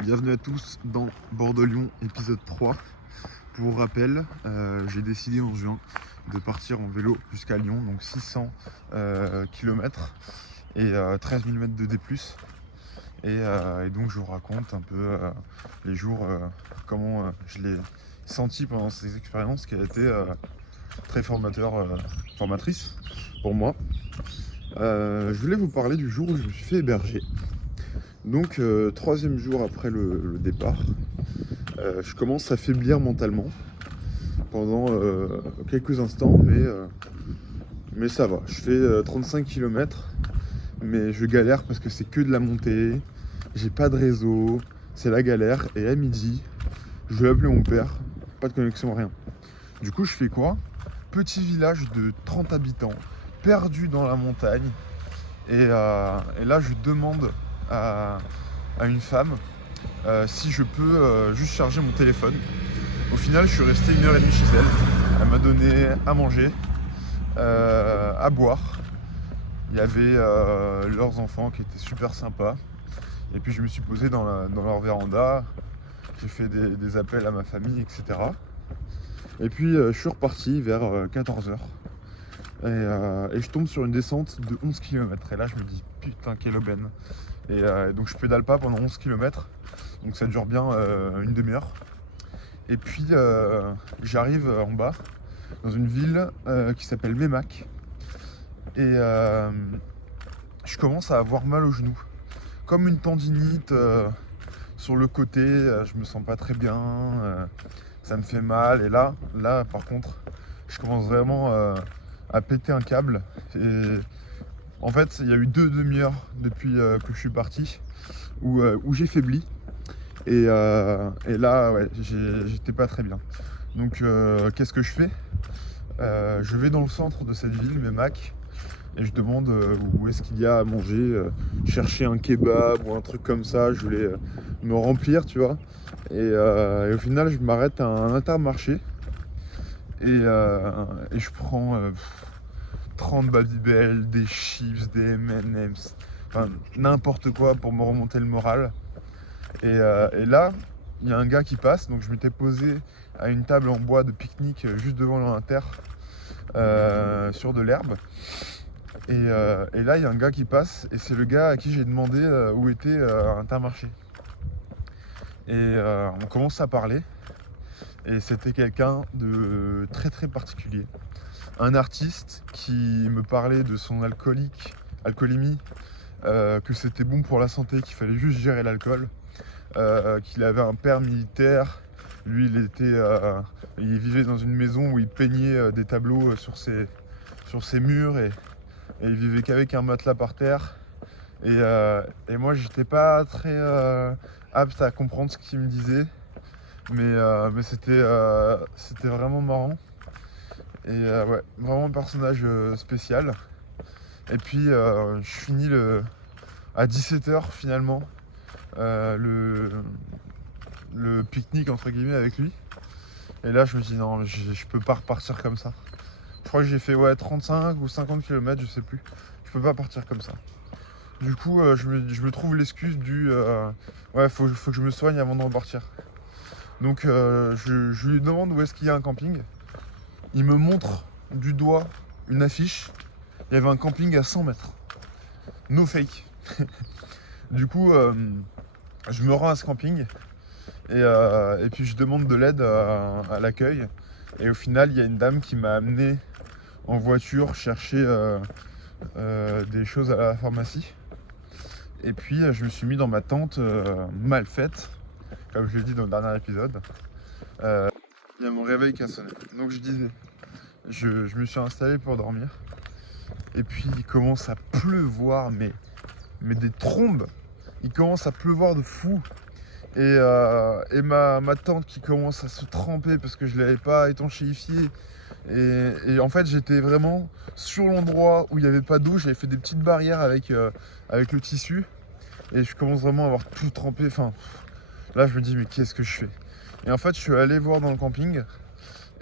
Bienvenue à tous dans Bordeaux-Lyon, épisode 3. Pour rappel, j'ai décidé en juin de partir en vélo jusqu'à Lyon, donc 600 km et 13 000 mètres de D+. Et donc je vous raconte un peu les jours, comment je l'ai senti pendant ces expériences qui a été très formatrice pour moi. Je voulais vous parler du jour où je me suis fait héberger. Donc, troisième jour après le départ, je commence à faiblir mentalement pendant quelques instants, mais ça va. Je fais 35 km, mais je galère parce que c'est que de la montée, j'ai pas de réseau, c'est la galère. Et à midi, je vais appeler mon père, pas de connexion, rien. Du coup, je fais quoi? Petit village de 30 habitants, perdu dans la montagne. Et là, je demande à une femme si je peux juste charger mon téléphone. Au final, je suis resté 1h30 chez elle. Elle m'a donné à manger, à boire. Il y avait leurs enfants qui étaient super sympas. Et puis je me suis posé dans leur véranda. J'ai fait des appels à ma famille, etc. Et puis je suis reparti vers 14h. Et je tombe sur une descente de 11 km. Et là, je me dis, putain, quelle aubaine. Et donc je pédale pas pendant 11 km. Donc ça dure bien une demi-heure. Et puis j'arrive en bas, dans une ville qui s'appelle Meymac. Et je commence à avoir mal au genou. Comme une tendinite sur le côté, je me sens pas très bien, ça me fait mal. Et là par contre, je commence vraiment à péter un câble. Et en fait, il y a eu 2 demi-heures depuis que je suis parti où j'ai faibli. Et là, ouais, j'étais pas très bien. Donc, qu'est-ce que je fais? Je vais dans le centre de cette ville, Meymac, et je demande où est-ce qu'il y a à manger, chercher un kebab ou un truc comme ça. Je voulais me remplir, tu vois. Et au final, je m'arrête à un Intermarché et je prends 30 Babybel, des chips, des M&M's, enfin n'importe quoi pour me remonter le moral. Et là, il y a un gars qui passe, donc je m'étais posé à une table en bois de pique-nique juste devant l'Inter, sur de l'herbe. Et là, il y a un gars qui passe, et c'est le gars à qui j'ai demandé où était Intermarché. Et on commence à parler, et c'était quelqu'un de très très particulier. Un artiste qui me parlait de son alcoolémie, que c'était bon pour la santé, qu'il fallait juste gérer l'alcool. Qu'il avait un père militaire. Lui, il vivait dans une maison où il peignait des tableaux sur ses murs, et il vivait qu'avec un matelas par terre. Et moi, j'étais pas très apte à comprendre ce qu'il me disait, mais c'était vraiment marrant. Et ouais, vraiment un personnage spécial. Et puis, je finis à 17h finalement le pique-nique entre guillemets avec lui. Et là je me dis non, je peux pas repartir comme ça. Je crois que j'ai fait 35 ou 50 km, je sais plus. Je peux pas partir comme ça. Du coup je me trouve l'excuse du ouais, faut que je me soigne avant de repartir. Donc je lui demande où est-ce qu'il y a un camping. Il me montre du doigt une affiche. Il y avait un camping à 100 mètres. No fake. Du coup je me rends à ce camping. Et puis je demande de l'aide à l'accueil. Et au final, il y a une dame qui m'a amené en voiture chercher des choses à la pharmacie. Et puis je me suis mis dans ma tente mal faite, comme je l'ai dit dans le dernier épisode. Il y a mon réveil qui a sonné. Donc je disais, je me suis installé pour dormir. Et puis il commence à pleuvoir, mais des trombes. Il commence à pleuvoir de fou. Et ma tente qui commence à se tremper parce que je ne l'avais pas étanchéifiée. Et en fait, j'étais vraiment sur l'endroit où il n'y avait pas d'eau. J'avais fait des petites barrières avec le tissu. Et je commence vraiment à avoir tout trempé. Enfin, là, je me dis, mais qu'est-ce que je fais? Et en fait, je suis allé voir dans le camping.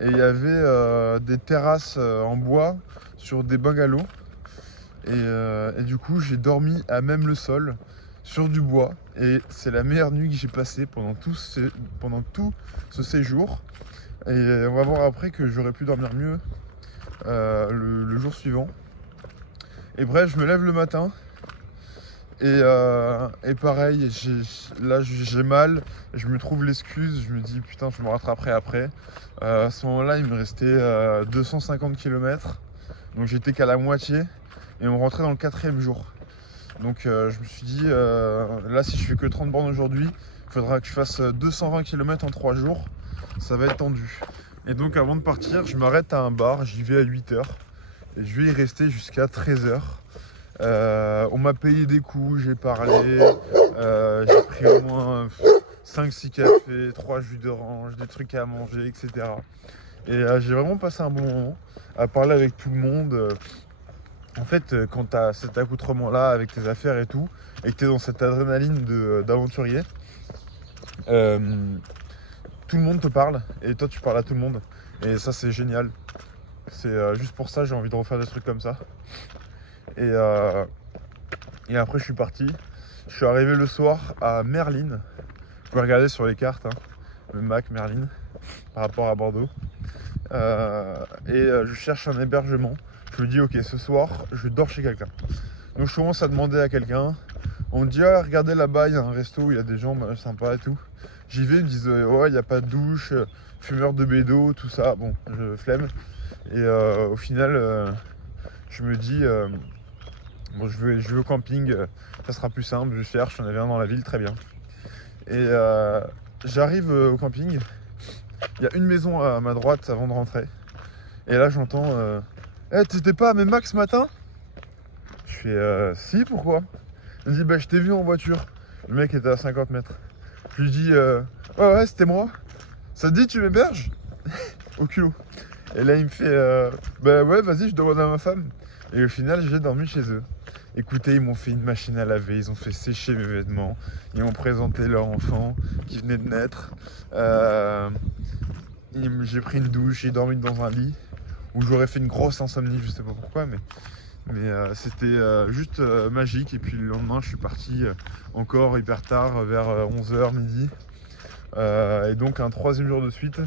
Et il y avait des terrasses en bois sur des bungalows. Et du coup, j'ai dormi à même le sol, sur du bois. Et c'est la meilleure nuit que j'ai passée pendant tout ce séjour. Et on va voir après que j'aurais pu dormir mieux le jour suivant. Et bref, je me lève le matin. Et pareil, j'ai mal, je me trouve l'excuse, je me dis putain je me rattraperai après. À ce moment-là il me restait 250 km, donc j'étais qu'à la moitié et on rentrait dans le 4e jour. Donc je me suis dit là si je fais que 30 bornes aujourd'hui, il faudra que je fasse 220 km en 3 jours, ça va être tendu. Et donc avant de partir, je m'arrête à un bar, j'y vais à 8h et je vais y rester jusqu'à 13h. On m'a payé des coups, j'ai parlé, j'ai pris au moins 5-6 cafés, 3 jus d'orange, des trucs à manger, etc. Et j'ai vraiment passé un bon moment à parler avec tout le monde. En fait, quand tu as cet accoutrement-là avec tes affaires et tout, et que tu es dans cette adrénaline d'aventurier, tout le monde te parle et toi tu parles à tout le monde. Et ça c'est génial. C'est juste pour ça j'ai envie de refaire des trucs comme ça. Et après je suis parti. Je suis arrivé le soir à Merlines. Vous pouvez regarder sur les cartes, hein, le Mac Merlines par rapport à Bordeaux. Je cherche un hébergement. Je me dis ok ce soir je dors chez quelqu'un. Donc je commence à demander à quelqu'un. On me dit ah regardez là-bas il y a un resto où il y a des gens sympas et tout. J'y vais, ils me disent ouais il n'y a pas de douche, fumeur de bédo, tout ça. Bon je flemme. Et au final je me dis bon je vais au camping, ça sera plus simple, je cherche, j'en avais un dans la ville, très bien. Et j'arrive au camping, il y a une maison à ma droite avant de rentrer. Et là j'entends t'étais pas à Memac ce matin? Je fais si, pourquoi? Il me dit bah je t'ai vu en voiture. Le mec était à 50 mètres. Je lui dis ouais c'était moi. Ça te dit tu m'héberges? Au culot. Et là il me fait bah ouais vas-y je demande à ma femme. Et au final j'ai dormi chez eux. Écoutez, ils m'ont fait une machine à laver, ils ont fait sécher mes vêtements, ils m'ont présenté leur enfant qui venait de naître. J'ai pris une douche, j'ai dormi dans un lit où j'aurais fait une grosse insomnie, je sais pas pourquoi, mais c'était juste magique. Et puis le lendemain, je suis parti encore hyper tard, vers 11h, midi. Et donc un 3e jour de suite,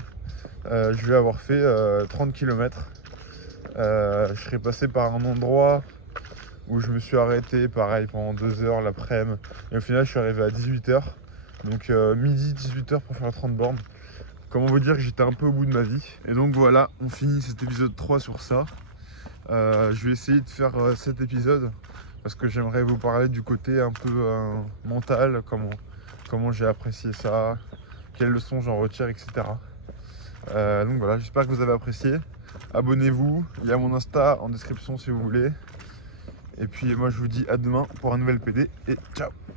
je vais avoir fait 30 km. Je serais passé par un endroit où je me suis arrêté pareil pendant 2 heures l'après-midi et au final je suis arrivé à 18h, donc midi 18h pour faire 30 bornes. Comment vous dire que j'étais un peu au bout de ma vie. Et donc voilà, on finit cet épisode 3 sur ça. Je vais essayer de faire cet épisode parce que j'aimerais vous parler du côté un peu mental, comment j'ai apprécié ça, quelles leçons j'en retire, etc. Donc voilà, j'espère que vous avez apprécié. Abonnez-vous, il y a mon Insta en description si vous voulez. Et puis moi je vous dis à demain pour un nouvel PD et ciao.